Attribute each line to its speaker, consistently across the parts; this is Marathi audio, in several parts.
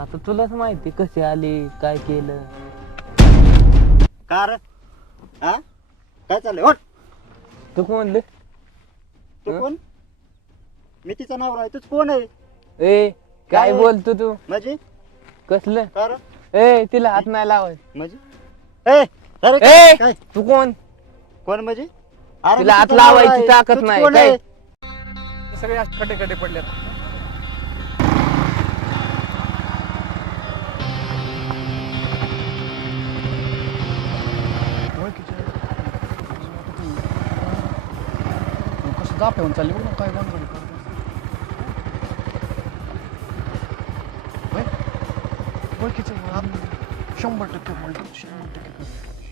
Speaker 1: आता तुलाच माहिती कसे आले काय केलं.
Speaker 2: कार हा काय चाललंय ओट
Speaker 1: तू कोण म्हणले?
Speaker 2: तू कोण? मी तिचा नवरा आहे. तूच कोण आहे?
Speaker 1: ए काय
Speaker 2: काय?
Speaker 1: बोलतो तू?
Speaker 2: म्हणजे
Speaker 1: कसलं?
Speaker 2: कार
Speaker 1: ए तिला हात नाही लावायचं.
Speaker 2: म्हणजे ए अरे
Speaker 1: ए
Speaker 2: काय
Speaker 1: तू कोण?
Speaker 2: कोण म्हणजे? अरे
Speaker 1: तिला
Speaker 2: मी
Speaker 1: हात
Speaker 2: तिचा नवरा
Speaker 1: लावायची
Speaker 2: आहे.
Speaker 1: ताकद
Speaker 2: तूच
Speaker 1: नाही,
Speaker 2: कोण
Speaker 1: काय?
Speaker 2: आहे?
Speaker 3: सगळे खड्डे खड्डे पडलेत. कसं जाप येऊन चालली बघ ना काय भानगड ओळखीचं 100% बोलतो 100%.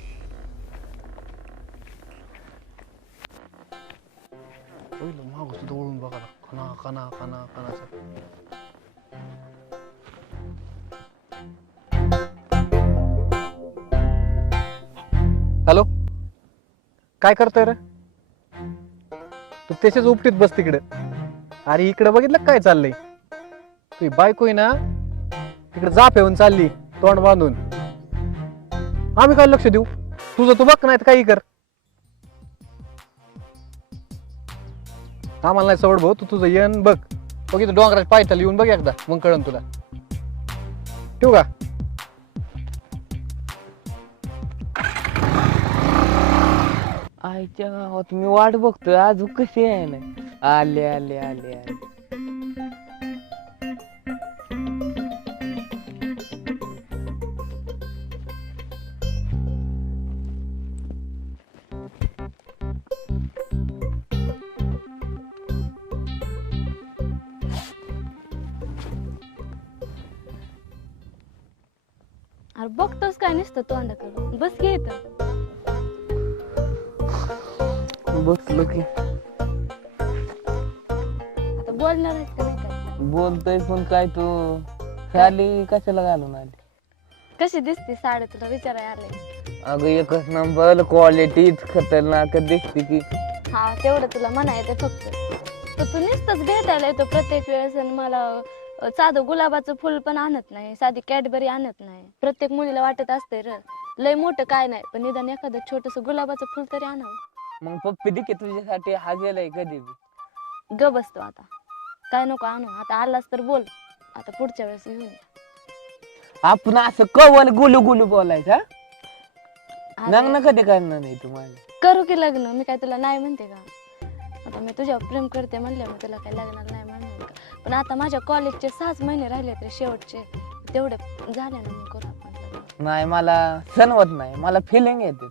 Speaker 3: पहिलं मागं सुद्धा वळून बघा ना कना कना कना कनाचा. हॅलो काय करतोय रे तू? त्याच्याच उपटीत बस तिकडे. अरे इकडे बघितलं काय चाललंय? तुझी बायको आहे ना तिकडे जाप येऊन चालली तोंड बांधून. आम्ही काय लक्ष देऊ? तुझं तू बघ नाही तर काही कर. आम्हाला नाही सवड भाऊ. तू तुझं येण बघ. बघ इथं डोंगराच्या पायथ्याला येऊन बघ एकदा मग कळन तुला. ठेवू का?
Speaker 1: आईच्या गावात मी वाट बघतोय अजून कशी आहे ना. आले आले आले आले.
Speaker 4: अरे बघतोस काय नुसतं तोंडाकडं. बस घे इथं.
Speaker 1: बसलो की.
Speaker 4: आता बोलणार आहेस का नाही काय?
Speaker 1: बोलतोय पण काय तू खाली कशाला घालून आली?
Speaker 4: कशी दिसते साडी तुला विचाराय आले.
Speaker 1: अगं एकच नंबर क्वालिटी खतरनाक दिसते की.
Speaker 4: हा तेवढं तुला म्हणा येते फक्त. तर तू नुसतंच भेटायला येतो प्रत्येक वेळेस आणि मला साधं गुलाबाचं फुल पण आणत नाही, साधी कॅडबरी आणत नाही. प्रत्येक मुलीला वाटत असते र लय मोठं काय नाही पण निदान एखादं छोटस गुलाबाचं फुल तरी आणावं.
Speaker 1: मग पप्पी दे की तुझ्यासाठी हा गेलाय कधी बी.
Speaker 4: ग बसतो आता. काय नको आणू. आता आलास तर बोल. आता पुढच्या वेळेस घेऊन ये.
Speaker 1: आपण असं कवल गुलू गुलू बोलायचं.
Speaker 4: अरे,
Speaker 1: लग्न कधी करणार नाही तुम्हाला?
Speaker 4: करू की लग्न. मी काय तुला नाही म्हणते का? आता मी तुझ्यावर प्रेम करते म्हणले मी तुला काय लग्नाला नाही म्हणणार का? पण आता माझ्या कॉलेजचे 6 महिने राहिले ते शेवटचे. तेवढे झाले ना मग करू आपण लग्न.
Speaker 1: नाही मला सणवत नाही. मला फिलिंग येते.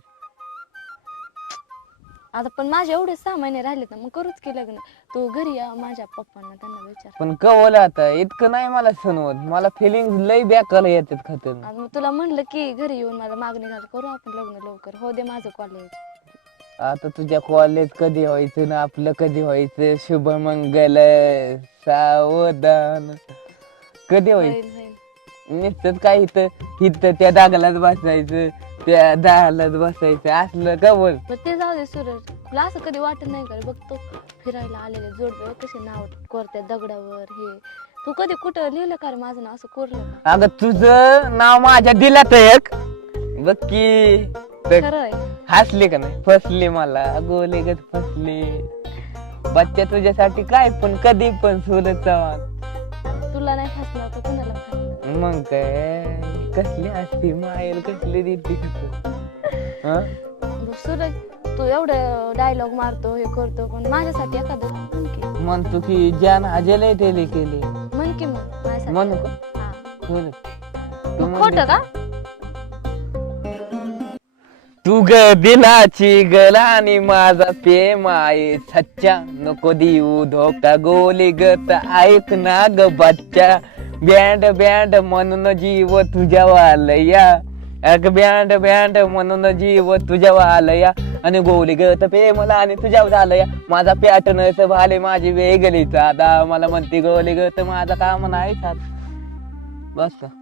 Speaker 4: आता पण माझे एवढे 6 महिने राहिले ना मग करूच की लग्न. तू घरी या माझ्या पप्पांना त्यांना विचार.
Speaker 1: पण कवल आता इतकं नाही मला सणवत. मला फिलिंग लय बेकार येतात खतरनाक.
Speaker 4: आणि मग तुला म्हणलं की घरी येऊन मला मागणी घाल करू आपण लग्न लवकर. हो दे माझं कॉलेज.
Speaker 1: आता तुझ्या कॉलेज कधी व्हायचं ना आपलं कधी व्हायचं? शुभमंगल सावधान कधी व्हायचं?
Speaker 4: होईल होईल.
Speaker 1: नुसतं काय इथं इथं त्या दागालाच बसायचं त्या दागालाच बसायचं असलं कवल.
Speaker 4: पण ते जाऊ दे सूरज. तुला असं कधी वाटत नाही का रे? बघतो फिरायला आलेले जोडवे कसे नाव कोरत्या दगडावर हे. तू कधी कुठं लिहिलं का रे माझं नाव असं कोरलं का?
Speaker 1: अगं तुझं नाव माझ्या दिलात एक बघ की. तर
Speaker 4: खरं आहे.
Speaker 1: हसली का नाही? फसली मला गोले गत फसली. बच्चा तुझ्यासाठी काय पण कधी पण सूरज चव्हाण.
Speaker 4: तुला नाही फसणार तर कुणाला फसणार?
Speaker 1: मग काय कसली असती मायल कसली देते
Speaker 4: सूरज तू एवढं डायलॉग मारतो हे करतो पण माझ्यासाठी एखादं म्हण की.
Speaker 1: म्हणतो की ज्यान हजेला टेली केली
Speaker 4: म्हण की मग माझ्यासाठी.
Speaker 1: म्हणू का?
Speaker 4: हा.
Speaker 1: सूरज, तू
Speaker 4: मग
Speaker 1: म्हणली
Speaker 4: खोटं का?
Speaker 1: तू ग दिलाची गलानी माझा प्रेम आहे सच्चा नको देऊ धोका गोली गत ऐक ना ग बच्चा. बँड बँड म्हणून जीव तुझ्या वालया. अग बँड बँड म्हणून जीव तुझ्या वालया. आणि गोली गत प्रेमला आणि तुझ्या झालया. माझा पॅटर्न भाले माझी वेगळी दादा. मला म्हणते गोली गत माझा काम नाही साथ. बस का?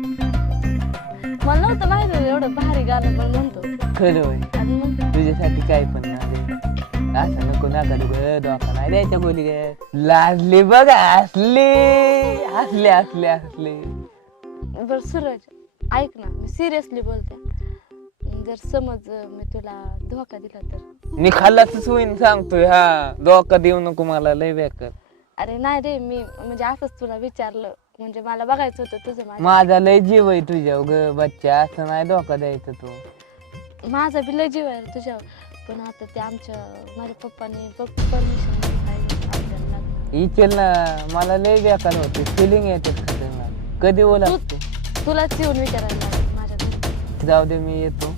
Speaker 4: मला नव्हतं माहिती एवढं भारी गाणं पण म्हणतो.
Speaker 1: खरं होय.
Speaker 4: आणि मग
Speaker 1: तुझ्यासाठी काय पण नाही असं नको नका धोका नाही द्यायच्या गोली. लाजली बघ हसली हसले हसले हसले.
Speaker 4: बर सूरज ऐक ना, मी सिरियसली बोलते. जर समज मी तुला धोका दिला तर?
Speaker 1: मी खाल्लाच होईन सांगतोय. हा धोका देऊ नको मला, लय बेकार.
Speaker 4: अरे नाही रे, मी म्हणजे असंच तुला विचारलं, म्हणजे मला बघायचं होतं तुझं माझं.
Speaker 1: माझा लय जीव आहे तुझ्या ग बच्चा, असं नाही धोका द्यायचा तू.
Speaker 4: माझा बी लय जीव आहे रे तुझ्यावर, पण आता ते माझ्या पप्पाने परमिशन पाहिजे आपल्याला लग्नाला.
Speaker 1: इचल ना, मला लय बेकार होते, फिलिंग येते खतरनाक. कधी ओळखते?
Speaker 4: तुलाच येऊन विचारायला लागेल माझ्या घरी.
Speaker 1: जाऊ दे, मी येतो.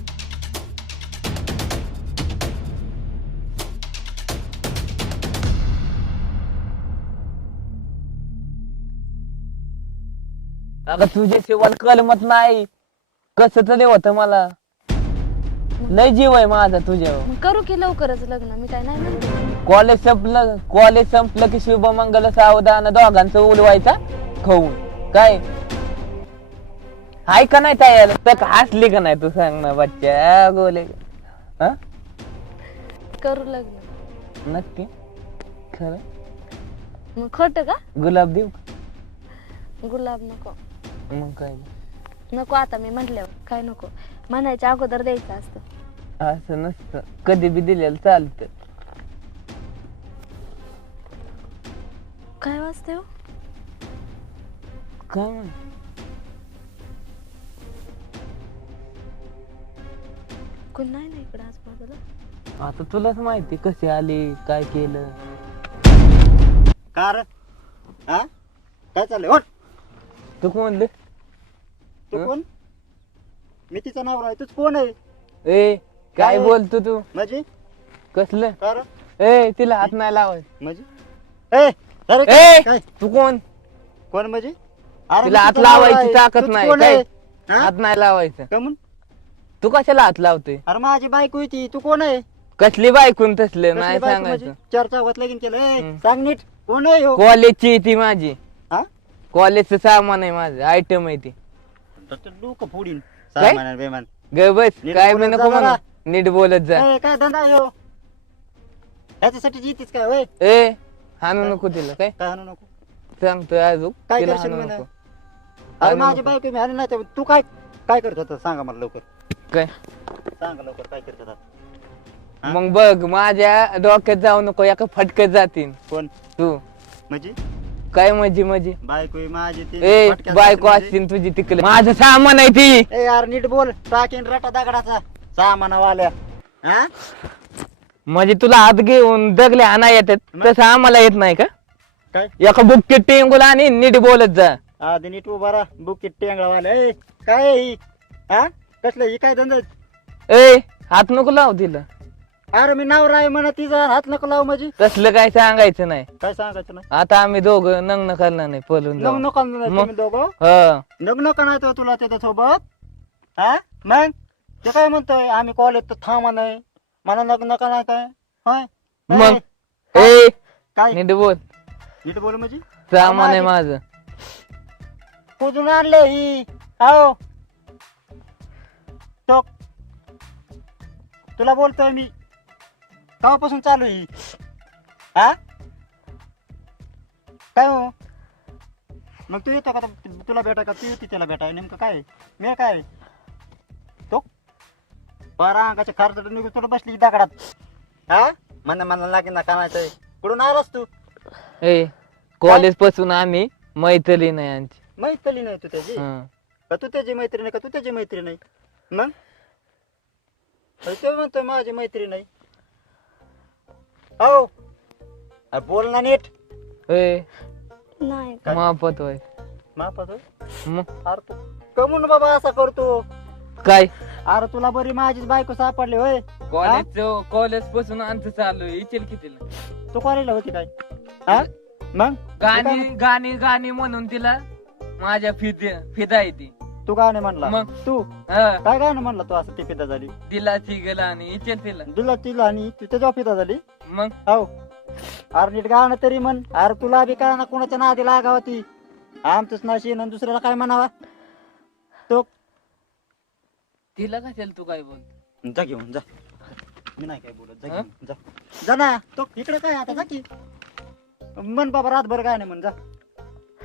Speaker 1: अगं तुझे शिवाल कलमत नाही, कसं तरी होत मला. लय जीव आहे माझा तुझ्यावर.
Speaker 4: मग करू की लवकरच लग्न, मी काय नाही म्हणते.
Speaker 1: कॉलेज संपलं की शुभमंगल सावधान दोघांचं उलवायचा खाऊन. काय हाय का नाही तयार? तर हसली का नाही तू सांग ना बच्चा गोले. हा
Speaker 4: करू लग्न
Speaker 1: नक्की? खरं?
Speaker 4: मग खोट का?
Speaker 1: गुलाब देऊ?
Speaker 4: गुलाब नको.
Speaker 1: मग काय
Speaker 4: नको, आता मी म्हटल्यावर काय नको, म्हणायच्या अगोदर द्यायचं असतं.
Speaker 1: असं नसतं, कधी बी दिलेलं चालतं.
Speaker 4: काय वाजते हो?
Speaker 1: काय म्हण?
Speaker 4: कोण नाही ना इकडं आजूबाजूला?
Speaker 1: आता तुलाच माहिती कशी आली, काय केलं.
Speaker 2: कार हा काय चाललंय? ओट.
Speaker 1: तू कोण?
Speaker 2: तू कोण? मी तिचा नवरा आहे. तूच कोण आहे?
Speaker 1: ए काय
Speaker 2: काय?
Speaker 1: बोलतो तू?
Speaker 2: म्हणजे
Speaker 1: कसलं?
Speaker 2: कार
Speaker 1: ए तिला हात नाही लावायचं.
Speaker 2: म्हणजे ए अरे
Speaker 1: ए
Speaker 2: काय
Speaker 1: तू कोण?
Speaker 2: कोण म्हणजे? अरे
Speaker 1: तिला
Speaker 2: मी
Speaker 1: हात
Speaker 2: तिचा नवरा
Speaker 1: लावायची
Speaker 2: आहे.
Speaker 1: ताकद
Speaker 2: तूच
Speaker 1: नाही
Speaker 2: कोण
Speaker 1: काय?
Speaker 2: आहे? हा?
Speaker 1: हात नाही लावायचं.
Speaker 2: का म्हणून?
Speaker 1: तू कशाला हात लावतोय?
Speaker 2: अरे माझी बायको आहे ती. तू कोण आहे?
Speaker 1: कसली बायकून तसलं
Speaker 2: कसली
Speaker 1: नाही
Speaker 2: बायको
Speaker 1: सांगायचं.
Speaker 2: म्हणजे? चर्चा होत लगीन केलं. ए,
Speaker 1: हम्म.
Speaker 2: सांग नीट कोण आहे ह्यो?
Speaker 1: कॉलेजची ती माझी,
Speaker 2: हा?
Speaker 1: कॉलेजचं सामान आहे माझं, आयटम आहे ती.
Speaker 2: तर डोकं फोडीन.
Speaker 1: काय?
Speaker 2: सामान बेमान.
Speaker 1: ग बस,
Speaker 2: नीट
Speaker 1: काय
Speaker 2: बोलत
Speaker 1: मी
Speaker 2: जा
Speaker 1: नको
Speaker 2: जरा.
Speaker 1: म्हणू. नीट बोलत जा.
Speaker 2: ए, काय धंदा ह्यो? याच्यासाठी जीतीस काय होय?
Speaker 1: ए हाणू नको तिला. काय
Speaker 2: काय हाणू नको?
Speaker 1: सांगतोय अजून
Speaker 2: काय
Speaker 1: तिला
Speaker 2: करशील
Speaker 1: हाणू
Speaker 2: म्हणा?
Speaker 1: नको.
Speaker 2: अरे
Speaker 1: हाणू
Speaker 2: माझी
Speaker 1: नको.
Speaker 2: बायको मी हाणू नाही तर तू काय काय करत होता? सांगा मला लवकर.
Speaker 1: काय
Speaker 2: सांगा लवकर काय करत होता? हा?
Speaker 1: मग बघ, माझ्या डोक्यात जाऊ नको, एका फटक्यात जातीन
Speaker 2: कोण
Speaker 1: तू.
Speaker 2: म्हणजे?
Speaker 1: काय मजी
Speaker 2: बायको आहे माझी ती.
Speaker 1: ए
Speaker 2: फटक्यात
Speaker 1: बायको
Speaker 2: म्हणजे?
Speaker 1: असतील तुझी तिकडे, माझं सामान आहे ती.
Speaker 2: ए यार नीट बोल. टाकीन रटा दगडाचा सामानावाल्या. हा?
Speaker 1: म्हणजे तुला हात घेऊन दगले आणा येतात,
Speaker 2: मग?
Speaker 1: तसं आम्हाला येत नाही का?
Speaker 2: काय?
Speaker 1: एका बुक्कीत टेंगुल आणि नीट बोलत जा.
Speaker 2: आधी नीट उभा राहा. बुकीट टेंगळावाल्या. ए काय आहे ही? हा कसलं ही काय धंदा?
Speaker 1: ए हात नको लाव तिला.
Speaker 2: अरे मी नवरा आहे म्हणा तिचा हात नको लाव म्हणजे
Speaker 1: तसलं काय सांगायचं नाही.
Speaker 2: काय सांगायचं ना?
Speaker 1: आता आम्ही दोघं नग्न करणार नाही, पळून जाऊ.
Speaker 2: लग्न नका नाही
Speaker 1: मग?
Speaker 2: तुम्ही दोघं.
Speaker 1: हा
Speaker 2: लग्न का नाही तो तुला त्याच्यासोबत? हा मग ते काय म्हणतोय आम्ही कॉलेज तर थांबा नाही मला लग्न का नाही काय? होय
Speaker 1: मग?
Speaker 2: काय?
Speaker 1: ए
Speaker 2: काय
Speaker 1: नीट बोल,
Speaker 2: नीट बोल म्हणजे?
Speaker 1: सामान आहे माझं.
Speaker 2: कुठून आणले ही? हो तो तुला बोलतोय मी केव्हापासून चालू ही? हा काय हो मग तू येतो का तुला भेटा का? तू येते त्याला भेटाय नेमकं काय मी काय तो बारा अंगाच्या खारदट निघून तुला बसली दगडात. हा मला लागेल ना कामाचं. कुठून आलास तू?
Speaker 1: ए कॉलेज पासून आम्ही मैत्रीण आहे यांची.
Speaker 2: मैत्री नाही तू त्याची?
Speaker 1: हा.
Speaker 2: का तू त्याची मैत्री नाही का तू त्याची मैत्री नाही? मग ते म्हणतोय माझी मैत्री नाही. हो अरे बोल ना नीट.
Speaker 1: ए
Speaker 4: नाही
Speaker 2: काय?
Speaker 1: मापत होय.
Speaker 2: मापात
Speaker 1: मग
Speaker 2: अरे तू कमून बाबा असा करतो?
Speaker 1: काय
Speaker 2: अरे तुला बरी माझीच बायको सापडली होय?
Speaker 1: कॉलेज पासून आमचं चालू आहे. इचल कितीला
Speaker 2: तू कॉलेजला होती काय? हा मग
Speaker 1: गाणी गाणी गाणी म्हणून तिला माझ्या फिदा येते.
Speaker 2: तू गाणे म्हणला?
Speaker 1: मग?
Speaker 2: तू
Speaker 1: हा
Speaker 2: काय गाणं म्हणला तू असं ती फिदा झाली?
Speaker 1: दिलाची गेला आणि इचल तिला.
Speaker 2: दिला तिला आणि तू त्याच्यावर फिदा झाली?
Speaker 1: मग
Speaker 2: हो अरे नीट गाणं तरी म्हण. अरे तुला बी कळा ना कोणाच्या नादी लागावती. आमचंच नाशी ना दुसऱ्याला काय म्हणावा? तो
Speaker 1: तिला कशाला तू काय बोल?
Speaker 2: जा घेऊन जा. मी नाही काय बोलत. जा घेऊन जा. जा ना तो इकडे काय आता जा की म्हण बाबा रातभर गाणे म्हण जा.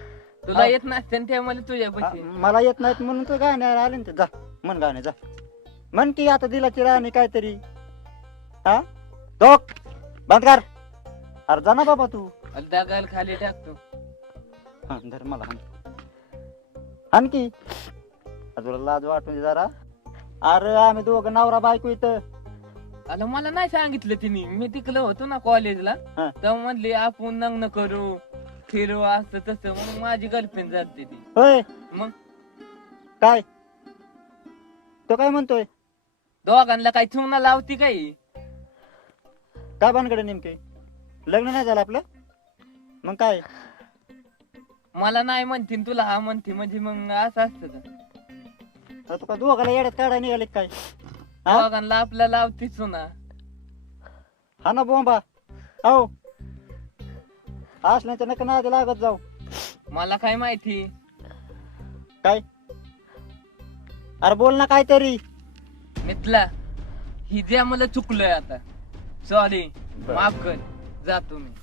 Speaker 1: तुला
Speaker 2: हा.
Speaker 1: येत नसते ते मला तुझ्या पैसे
Speaker 2: मला येत नाहीत म्हणून तू गाणे आले ना ते. जा म्हण गाणे जा. म्हण की आता दिलाची राणी काहीतरी. हा डोक बंद कर. अरे जा ना बाबा तू.
Speaker 1: दगाल खाली टाकतो.
Speaker 2: हा धर मला हाण. हाण की. तुला लाज वाटून दे जरा. अरे आम्ही दोघं नवरा बायको इथं.
Speaker 1: आता मला नाही सांगितलं तिने. मी तिकडं होतो ना कॉलेजला,
Speaker 2: हा.
Speaker 1: तेव्हा म्हणली आपण लग्न करू, फिरू, असं तसं. मग माझी गर्लफ्रेंड जाते ती.
Speaker 2: होय
Speaker 1: मग
Speaker 2: काय तो काय म्हणतोय?
Speaker 1: दोघांना काही चुना लावती काही.
Speaker 2: काय भानगड नेमके? लग्न नाही झालं आपलं? मग काय?
Speaker 1: मला नाही म्हणते तुला हा म्हणते, म्हणजे मग असं असतं का?
Speaker 2: आता तू का दोघाला येड्यात काढाय निघाले काय? हा?
Speaker 1: दोघांना आपल्या लावती चुना.
Speaker 2: हा ना बोंबा. हो असल्याच्या नका नादी लागत जाऊ.
Speaker 1: मला काय माहिती.
Speaker 2: काय? अरे बोल ना काहीतरी.
Speaker 1: मितला ही जे मला चुकलंय आता. सॉरी,
Speaker 2: बरं.
Speaker 1: माफ कर. जातो मी.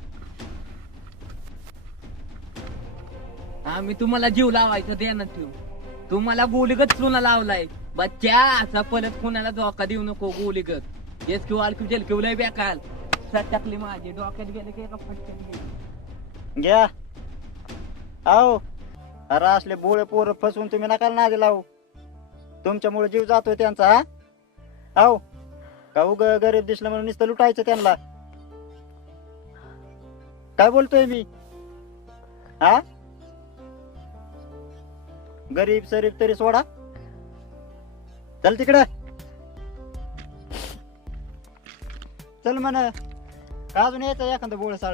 Speaker 1: आम्ही तुम्हाला जीव लावायचं देणार ठेवू. तुम्हाला गोलीगत चुना लावलाय बच्चा. असा परत कुणाला धोका देऊ नको. गोलीगत येस किंवा अल्कू जेल किंवा लय बेकाल टाकली माझी डोक्यात गेले की एका फटक्यात गेली.
Speaker 2: घ्या. हो अरे असले बोळे पोर फसवून तुम्ही नका नादी लावू. तुमच्यामुळे जीव जातोय त्यांचा. हा हो का उग गरीब दिसलं म्हणून नुसतं लुटायचं त्यांना. काय बोलतोय मी? हा गरीब सरीब तरी सोडा. चल तिकडे. चल म्हण. का अजून यायचं एखादं बोळ साळ.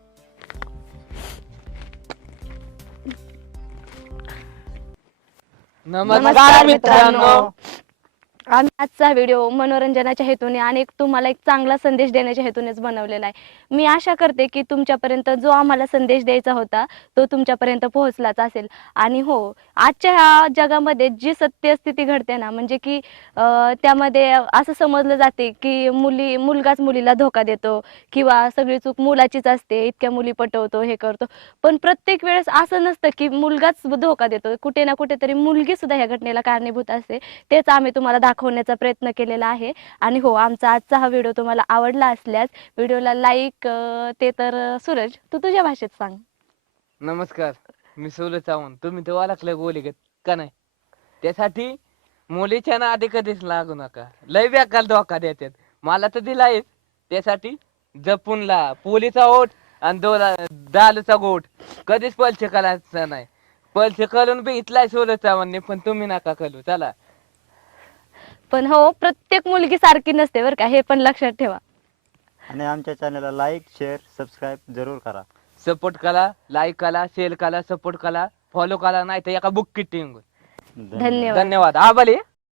Speaker 1: नमस्कार मित्रांनो.
Speaker 4: आम्ही आजचा व्हिडिओ मनोरंजनाच्या हेतूने आणि तुम्हाला एक चांगला संदेश देण्याच्या हेतूनेच बनवलेला आहे. मी आशा करते की तुमच्यापर्यंत जो आम्हाला संदेश द्यायचा होता तो तुमच्यापर्यंत पोहोचलाच असेल. आणि हो, आजच्या ह्या जगामध्ये जी सत्यस्थिती घडते ना, म्हणजे की त्यामध्ये असं समजलं जाते की मुलगाच मुलीला धोका देतो किंवा सगळी चूक मुलाचीच असते, इतक्या मुली पटवतो, हे करतो. पण प्रत्येक वेळेस असं नसतं की मुलगाच धोका देतो. कुठे ना कुठेतरी मुलगी सुद्धा ह्या घटनेला कारणीभूत असते. तेच आम्ही तुम्हाला दाखवण्याचा प्रयत्न केलेला आहे. आणि हो, आमचा आजचा हा व्हिडिओ तुम्हाला आवडला असल्यास व्हिडिओला लाईक ते तर सूरज तू तुझ्या भाषेत सांग.
Speaker 1: नमस्कार, मी सूरज चव्हाण. तुम्ही तर ओळखलं गोलीगत का नाही? त्यासाठी मुलीच्या नादी कधीच लागू नका. लय बेकार धोका देतात. मला तर दिलाय. त्यासाठी जपून ला. पोलीचा ओठ आणि दालूचा गोठ कधीच पलचे करायचा नाही. पलचे करून बी इथलाय सूरज चव्हाणने, पण तुम्ही नका करू. चला.
Speaker 4: पण हो, प्रत्येक मुलगी सारखी नसते बरं का, हे पण लक्षात ठेवा.
Speaker 2: आणि आमच्या चॅनलला लाईक शेअर सबस्क्राईब जरूर करा.
Speaker 1: सपोर्ट करा, लाईक करा, शेअर करा, सपोर्ट करा, फॉलो करा. नाही तर एका बुक किटिंग.
Speaker 4: धन्यवाद.
Speaker 1: धन्यवाद. आभारी.